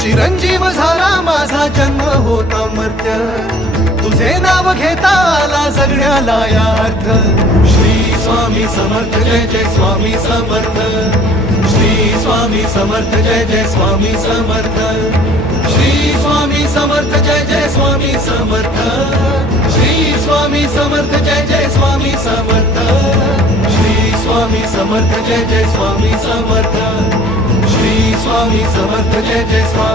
चिरंजीव झाला माझा जन्म होता मर्त्य, तुझे नाव घेता आला जगण्याला यार्थ. श्री स्वामी समर्थ जय जय स्वामी समर्थ. श्री स्वामी समर्थ जय जय स्वामी समर्थ. श्री स्वामी समर्थ जय जय स्वामी समर्थ. श्री स्वामी समर्थ जय जय स्वामी समर्थ. श्री स्वामी समर्थ जय जय स्वामी समर्थ. श्री स्वामी समर्थ जय जय स्वामी